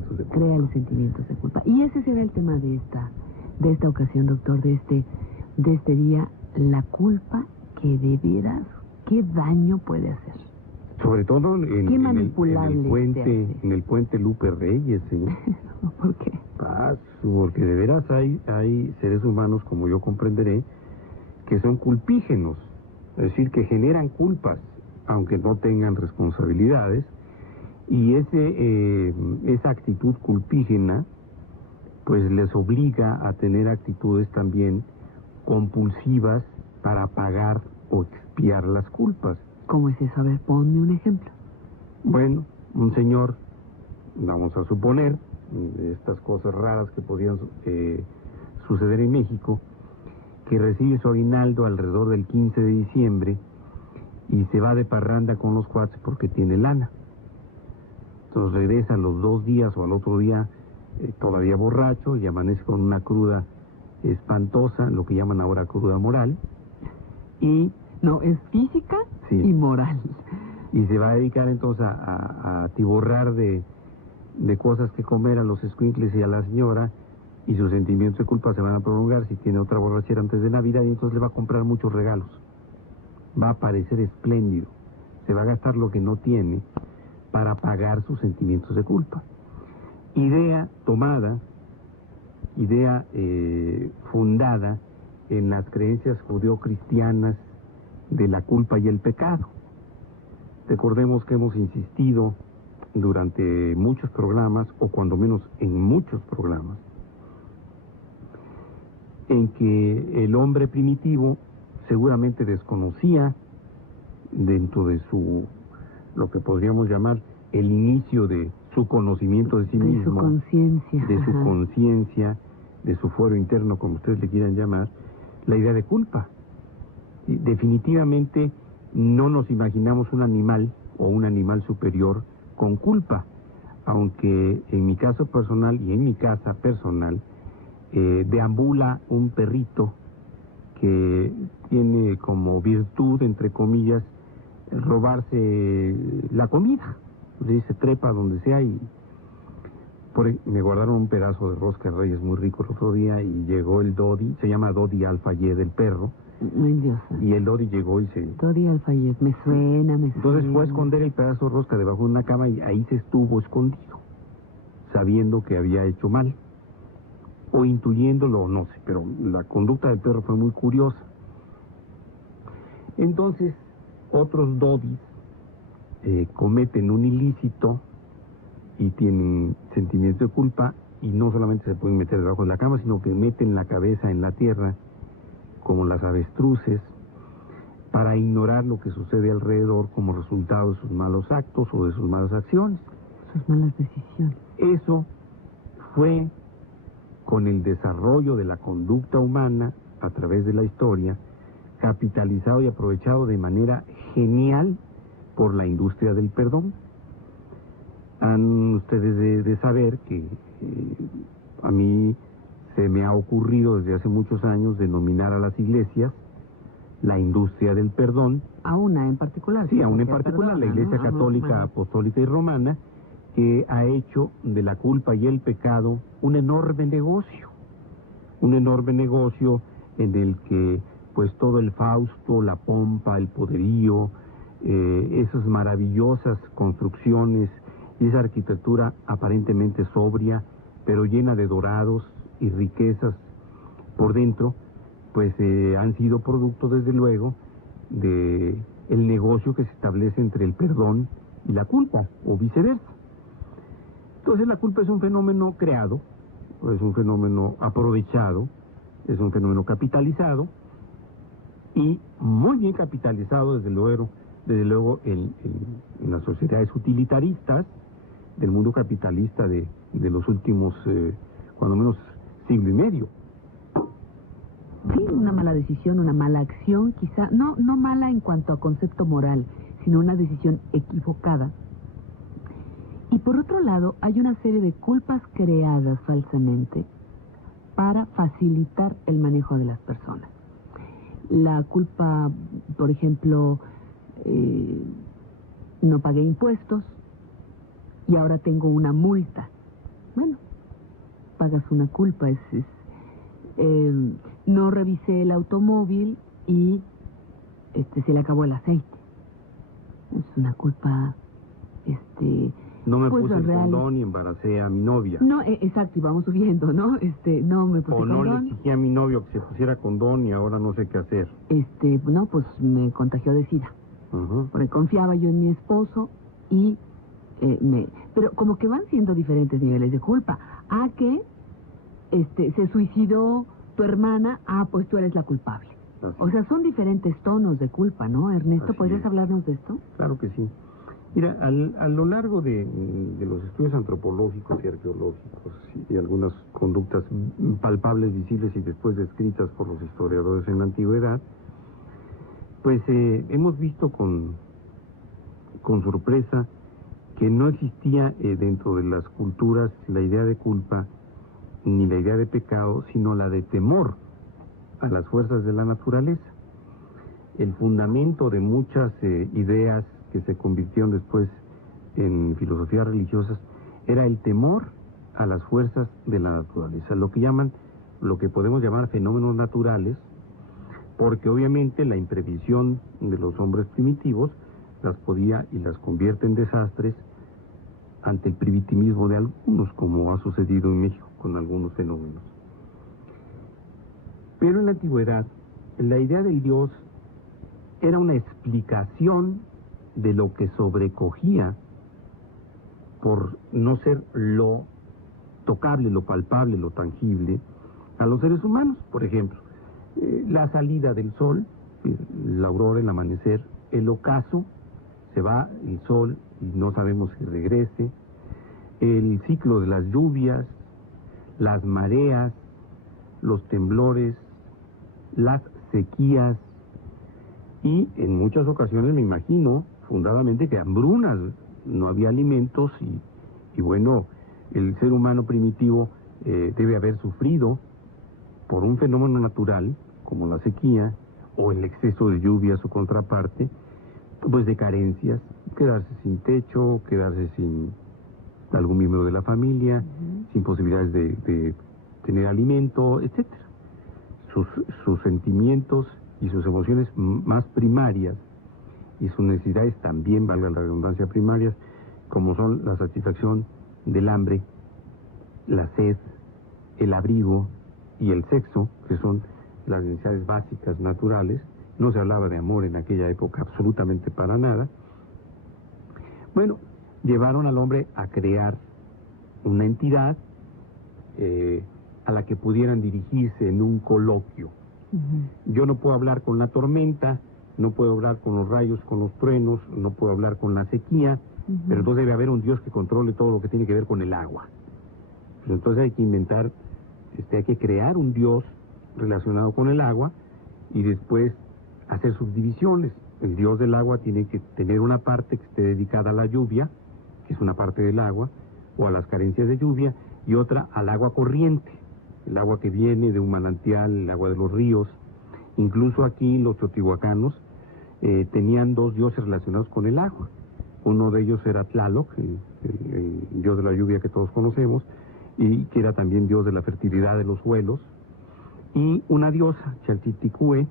sentimientos de culpa. Créale sentimientos de culpa. Y ese será el tema de esta ocasión, doctor, de este día, la culpa, que de veras, qué daño puede hacer. Sobre todo en el puente Lupe Reyes, señor. ¿Por qué? Porque de veras hay seres humanos, como yo comprenderé, que son culpígenos, es decir, que generan culpas, aunque no tengan responsabilidades, y esa actitud culpígena, pues les obliga a tener actitudes también compulsivas para pagar o expiar las culpas. ¿Cómo es eso? A ver, ponme un ejemplo. Bueno, un señor, vamos a suponer, estas cosas raras que podían suceder en México, que recibe su aguinaldo alrededor del 15 de diciembre y se va de parranda con los cuates porque tiene lana. Entonces regresa a los 2 días o al otro día todavía borracho y amanece con una cruda espantosa, lo que llaman ahora cruda moral. Y no, es física, sí, y moral. Y se va a dedicar entonces a atiborrar de cosas que comer a los escuincles y a la señora, y sus sentimientos de culpa se van a prolongar si tiene otra borrachera antes de Navidad, y entonces le va a comprar muchos regalos. Va a parecer espléndido. Se va a gastar lo que no tiene para pagar sus sentimientos de culpa. Idea fundada en las creencias judeocristianas de la culpa y el pecado. Recordemos que hemos insistido durante muchos programas, o cuando menos en muchos programas, en que el hombre primitivo seguramente desconocía, dentro de lo que podríamos llamar el inicio de su conocimiento de sí mismo, de su conciencia, de su fuero interno, como ustedes le quieran llamar, la idea de culpa. Y definitivamente no nos imaginamos un animal o un animal superior con culpa, aunque en mi caso personal y en mi casa personal deambula un perrito que tiene como virtud, entre comillas, robarse la comida. Se trepa donde sea y me guardaron un pedazo de rosca de Reyes muy rico el otro día y llegó el Dodi, se llama Dodi Alfayed, el perro. Ay, Dios. Y el Dodi llegó y Dodi Alfayed, me suena. Entonces fue a esconder el pedazo de rosca debajo de una cama y ahí se estuvo escondido, sabiendo que había hecho mal, o intuyéndolo, no sé, pero la conducta del perro fue muy curiosa. Entonces, otros Dodis cometen un ilícito y tienen sentimientos de culpa, y no solamente se pueden meter debajo de la cama, sino que meten la cabeza en la tierra, como las avestruces, para ignorar lo que sucede alrededor como resultado de sus malos actos o de sus malas acciones. Sus malas decisiones. Eso fue, con el desarrollo de la conducta humana a través de la historia, capitalizado y aprovechado de manera genial por la industria del perdón. Han ustedes de saber que a mí se me ha ocurrido desde hace muchos años denominar a las iglesias la industria del perdón. A una en particular. Sí, a una en particular, la Iglesia Católica, Apostólica y Romana, que ha hecho de la culpa y el pecado un enorme negocio en el que pues todo el Fausto, la pompa, el poderío, esas maravillosas construcciones y esa arquitectura aparentemente sobria, pero llena de dorados y riquezas por dentro, pues han sido producto, desde luego, de el negocio que se establece entre el perdón y la culpa, o viceversa. Entonces la culpa es un fenómeno creado, es un fenómeno aprovechado, es un fenómeno capitalizado, y muy bien capitalizado, desde luego en las sociedades utilitaristas del mundo capitalista de los últimos, cuando menos, siglo y medio. Sí, una mala decisión, una mala acción, quizá, no mala en cuanto a concepto moral, sino una decisión equivocada. Y por otro lado, hay una serie de culpas creadas falsamente para facilitar el manejo de las personas. La culpa, por ejemplo, no pagué impuestos y ahora tengo una multa. pagas una culpa. No revisé el automóvil y se le acabó el aceite. Es una culpa, No me pues puse el real. condón y embaracé a mi novia. No, exacto, y vamos subiendo, ¿no? No me puse O no condón. le exigí a mi novio que se pusiera condón y ahora no sé qué hacer. No, pues me contagió de SIDA. Porque confiaba yo en mi esposo y pero como que van siendo diferentes niveles de culpa. A que se suicidó tu hermana, pues tú eres la culpable. Así O sea, son diferentes tonos de culpa, ¿no, Ernesto? Así ¿Podrías es. hablarnos de esto? Claro que sí. Mira, a lo largo de los estudios antropológicos y arqueológicos y algunas conductas palpables, visibles y después descritas por los historiadores en la antigüedad, pues hemos visto con sorpresa que no existía dentro de las culturas la idea de culpa ni la idea de pecado, sino la de temor a las fuerzas de la naturaleza. El fundamento de muchas ideas que se convirtieron después en filosofías religiosas era el temor a las fuerzas de la naturaleza, lo que podemos llamar fenómenos naturales, porque obviamente la imprevisión de los hombres primitivos las podía y las convierte en desastres ante el primitivismo de algunos, como ha sucedido en México con algunos fenómenos. Pero en la antigüedad, la idea del Dios era una explicación de lo que sobrecogía por no ser lo tocable, lo palpable, lo tangible a los seres humanos. Por ejemplo, la salida del sol, la aurora, el amanecer, el ocaso, se va el sol y no sabemos si regrese, el ciclo de las lluvias, las mareas, los temblores, las sequías, y en muchas ocasiones me imagino fundadamente que hambrunas, no había alimentos y bueno, el ser humano primitivo debe haber sufrido por un fenómeno natural como la sequía o el exceso de lluvia, su contraparte, pues de carencias, quedarse sin techo, quedarse sin algún miembro de la familia, sin posibilidades de tener alimento, etcétera. Sus sentimientos y sus emociones más primarias y sus necesidades también, valga la redundancia, primarias, como son la satisfacción del hambre, la sed, el abrigo y el sexo, que son las necesidades básicas naturales. No se hablaba de amor en aquella época absolutamente para nada. Bueno, llevaron al hombre a crear una entidad a la que pudieran dirigirse en un coloquio. Yo no puedo hablar con la tormenta, no puedo hablar con los rayos, con los truenos, no puedo hablar con la sequía, pero entonces debe haber un Dios que controle todo lo que tiene que ver con el agua. Pues entonces hay que inventar, hay que crear un Dios relacionado con el agua y después hacer subdivisiones. El Dios del agua tiene que tener una parte que esté dedicada a la lluvia, que es una parte del agua, o a las carencias de lluvia, y otra al agua corriente, el agua que viene de un manantial, el agua de los ríos. Incluso aquí los teotihuacanos tenían dos dioses relacionados con el agua. Uno de ellos era Tlaloc, el dios de la lluvia que todos conocemos, y que era también dios de la fertilidad de los suelos, y una diosa, Chalchiticue,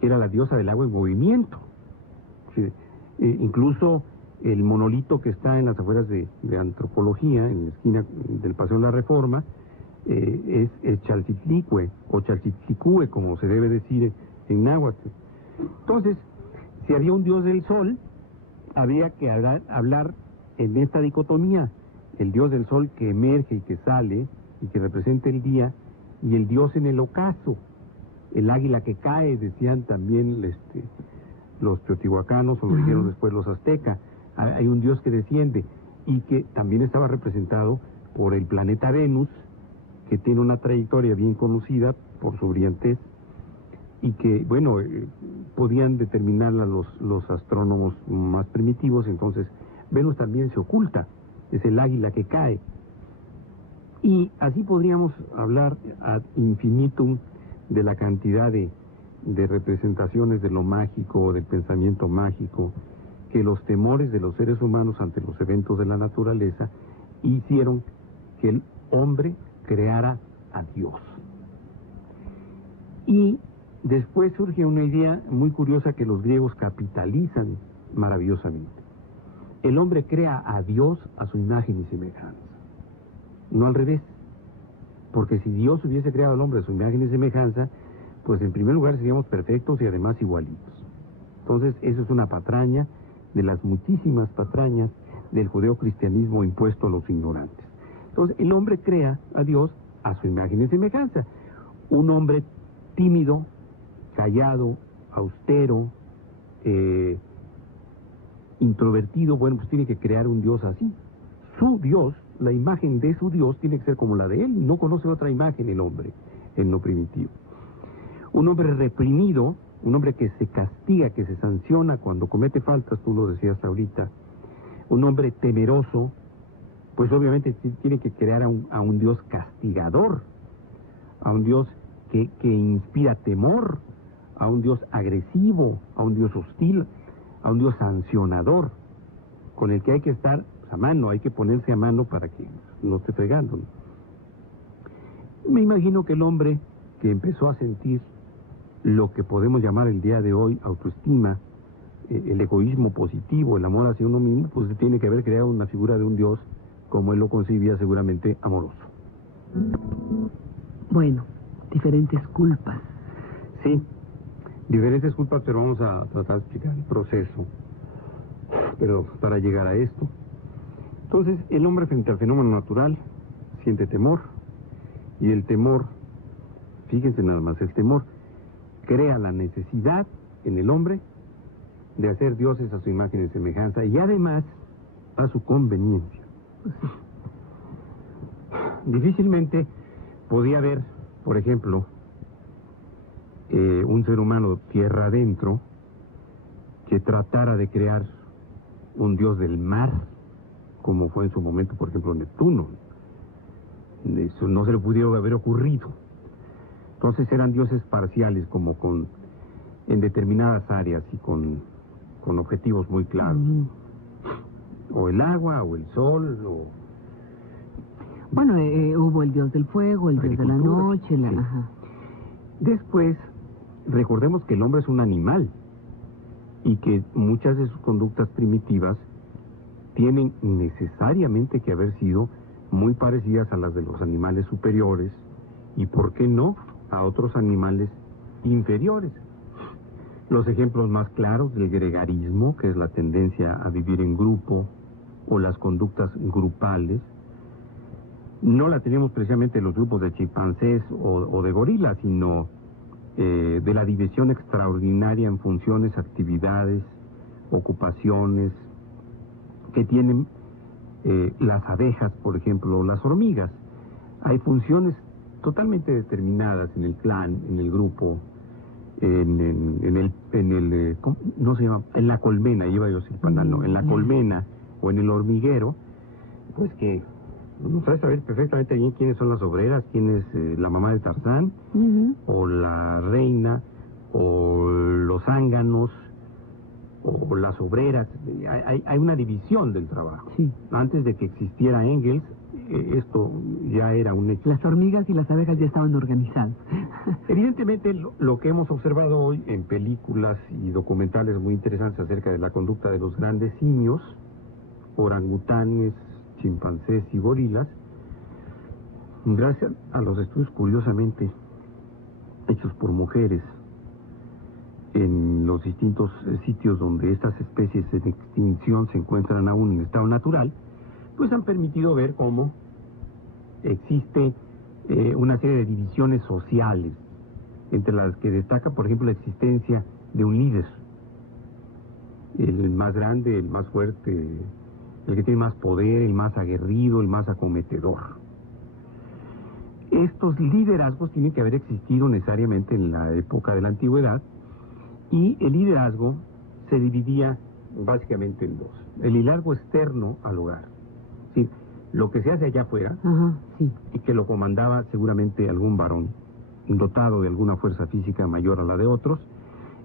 que era la diosa del agua en movimiento. Sí, incluso el monolito que está en las afueras de Antropología, en la esquina del Paseo de la Reforma, es Chalchitlicue, o Chalchitlicue, como se debe decir en náhuatl. Entonces, si había un dios del sol, había que hablar en esta dicotomía: el dios del sol que emerge y que sale y que representa el día, y el dios en el ocaso, el águila que cae, decían también los teotihuacanos, o lo dijeron después los aztecas. Hay un dios que desciende y que también estaba representado por el planeta Venus, que tiene una trayectoria bien conocida por su brillantez y que, bueno, podían determinarla los astrónomos más primitivos. Entonces Venus también se oculta, es el águila que cae. Y así podríamos hablar ad infinitum de la cantidad de representaciones de lo mágico, del pensamiento mágico, que los temores de los seres humanos ante los eventos de la naturaleza hicieron que el hombre creara a Dios. Y después surge una idea muy curiosa que los griegos capitalizan maravillosamente. El hombre crea a Dios a su imagen y semejanza, no al revés. Porque si Dios hubiese creado al hombre a su imagen y semejanza, pues en primer lugar seríamos perfectos y además igualitos. Entonces, eso es una patraña de las muchísimas patrañas del judeocristianismo impuesto a los ignorantes. Entonces, el hombre crea a Dios a su imagen y semejanza. Un hombre tímido, callado, austero, introvertido, bueno, pues tiene que crear un Dios así. Su Dios, la imagen de su Dios tiene que ser como la de él. No conoce otra imagen el hombre, en lo primitivo. Un hombre reprimido, un hombre que se castiga, que se sanciona cuando comete faltas, tú lo decías ahorita. Un hombre temeroso, pues obviamente tiene que crear a un Dios castigador, a un Dios que inspira temor, a un Dios agresivo, a un Dios hostil, a un Dios sancionador, con el que hay que estar a mano, hay que ponerse a mano para que no esté fregando. Me imagino que el hombre que empezó a sentir lo que podemos llamar el día de hoy autoestima, el egoísmo positivo, el amor hacia uno mismo, pues tiene que haber creado una figura de un Dios como él lo concebía, seguramente amoroso. Bueno, diferentes culpas. Sí, diferentes culpas, pero vamos a tratar de explicar el proceso. Pero para llegar a esto, entonces el hombre frente al fenómeno natural siente temor, y el temor, fíjense nada más, el temor crea la necesidad en el hombre de hacer dioses a su imagen y semejanza, y además a su conveniencia. Difícilmente podía haber, por ejemplo, un ser humano tierra adentro que tratara de crear un dios del mar, como fue en su momento, por ejemplo, Neptuno. Eso no se le pudo haber ocurrido. Entonces eran dioses parciales, como en determinadas áreas y con objetivos muy claros. O el agua, o el sol, o... Bueno, hubo el dios del fuego, el dios de la noche, sí. Ajá. Después, recordemos que el hombre es un animal y que muchas de sus conductas primitivas tienen necesariamente que haber sido muy parecidas a las de los animales superiores y, ¿por qué no?, a otros animales inferiores. Los ejemplos más claros del gregarismo, que es la tendencia a vivir en grupo, o las conductas grupales, no la tenemos precisamente en los grupos de chimpancés o de gorilas, sino de la división extraordinaria en funciones, actividades, ocupaciones que tienen las abejas, por ejemplo, o las hormigas. Hay funciones totalmente determinadas en el clan, en el grupo, ¿cómo? No se llama, en la colmena, iba yo a decir panal, no, en la colmena o en el hormiguero, pues que uno sabe saber perfectamente bien quiénes son las obreras, quién es la mamá de Tarzán, o la reina, o los zánganos, o las obreras. Hay una división del trabajo. Sí. Antes de que existiera Engels, esto ya era un hecho. Las hormigas y las abejas ya estaban organizadas. Evidentemente, lo que hemos observado hoy en películas y documentales muy interesantes acerca de la conducta de los grandes simios, orangutanes, chimpancés y gorilas, gracias a los estudios curiosamente hechos por mujeres en los distintos sitios donde estas especies en extinción se encuentran aún en estado natural, pues han permitido ver cómo existe una serie de divisiones sociales, entre las que destaca, por ejemplo, la existencia de un líder, el más grande, el más fuerte, el que tiene más poder, el más aguerrido, el más acometedor. Estos liderazgos tienen que haber existido necesariamente en la época de la antigüedad, y el liderazgo se dividía básicamente en dos: el liderazgo externo al hogar, es decir, lo que se hace allá afuera, Sí. y que lo comandaba seguramente algún varón dotado de alguna fuerza física mayor a la de otros,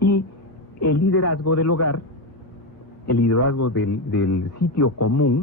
y el liderazgo del hogar, el liderazgo del sitio común,